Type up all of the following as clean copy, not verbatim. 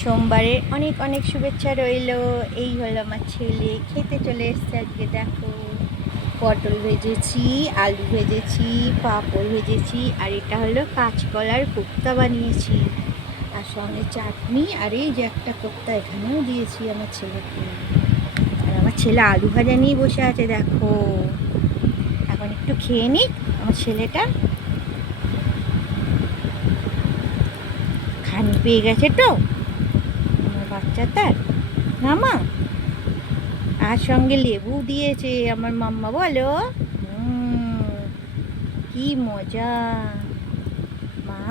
সোমবারে অনেক অনেক শুভেচ্ছা রইলো। এই হলো আমার ছেলে খেতে চলে এসছে আজকে। দেখো, পটল ভেজেছি, আলু ভেজেছি, পাঁপড় ভেজেছি, আর এটা হলো কাঁচকলার কোপ্তা বানিয়েছি, আর সঙ্গে চাটনি। আর এই যে একটা কোপ্তা এখানেও দিয়েছি আমার ছেলেকে। আর আমার ছেলে আলু ভাজা নিয়ে বসে আছে দেখো। এখন একটু খেয়ে নিক আমার ছেলেটা, খানি পেয়ে গেছে তো আমার বাচ্চাটার। না মা, আর সঙ্গে লেবু দিয়েছে আমার মাম্মা, বলো কি মজা। মা,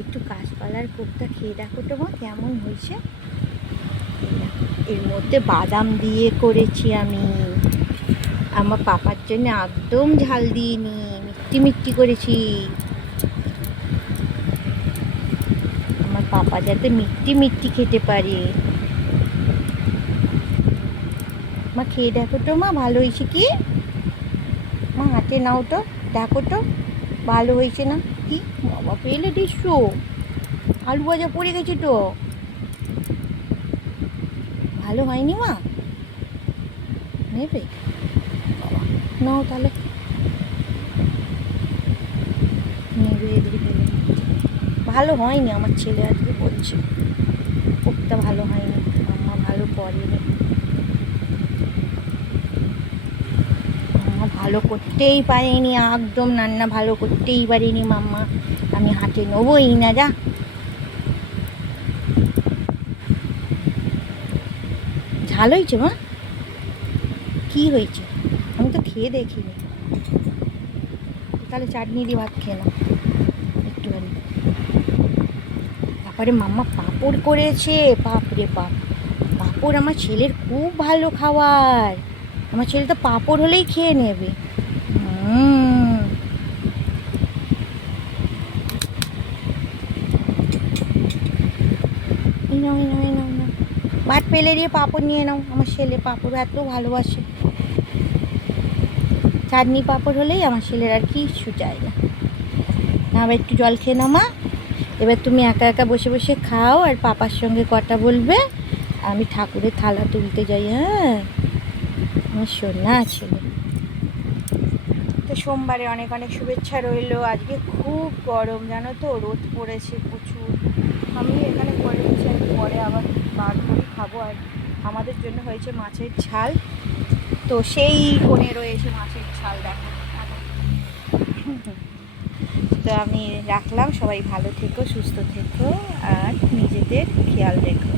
একটু কাঁচকলার কোপ্তা খেয়ে দেখো তো মা, কেমন হয়েছে। এর মধ্যে বাদাম দিয়ে করেছি আমি, আমার পাপার জন্য একদম ঝাল দিইনি, মিষ্টি মিষ্টি করেছি। আমার পাপা যাতে মিষ্টি মিষ্টি খেতে পারে। মা খেয়ে দেখো তো মা, ভালো হয়েছে কি। মা হাতে নাও তো, দেখো তো ভালো হয়েছে না। কি বাবা, পেলে দিচ্ছ, আলু ভাজা পড়ে গেছে তো, ভালো হয়নি মা। নেবে বাবা, নাও তাহলে, নেবে এদিকে ফেলে। ভালো হয়নি আমার ছেলে আজকে বলছে, কোপ্তা ভালো হয়নি, মাম্মা ভালো করেনি, মাম্মা ভালো করতেই পারেনি, একদম রান্না ভালো করতেই পারেনি মাম্মা। আমি হাতে নেবোই না, যা। ঝাল হয়েছে মা, কি হয়েছে আমি তো খেয়ে দেখিনি। তাহলে চাটনি দিয়ে ভাত খেয়ে নাও একটুখানি। তারপরে মাম্মা পাঁপড় করেছে, বাপরে বাপ, পাঁপড় আমার ছেলের খুব ভালো খাবার। আমার ছেলে তো পাঁপড় হলেই খেয়ে নেবে। এই নাও, এই নাও, এই নাও, নাও, ভাত পেলে দিয়ে পাঁপড় নিয়ে নাও। আমার ছেলে পাঁপড় এত ভালোবাসে, চাটনি পাঁপড় হলেই আমার ছেলের আর কিচ্ছু চাই না। আবার একটু জল খেয়ে নাও মা। এবার তুমি একা একা বসে বসে খাও, আর পাপার সঙ্গে কথা বলবে। আমি ঠাকুরের থালা তুলতে যাই। হ্যাঁ, আমার সোনা ছেলে। তো সোমবারে অনেক অনেক শুভেচ্ছা রইলো। আজকে খুব গরম জানো তো, রোদ পড়েছে প্রচুর। আমি এখানে করে দিচ্ছি, আমি পরে আবার বার করে খাবো। আর আমাদের জন্য হয়েছে মাছের ঝাল, তো সেই কোণে রয়েছে মাছের ঝাল দেখো। তো আমি রাখলাম, সবাই ভালো থেকো, সুস্থ থেকো, আর নিজেদের খেয়াল রেখো।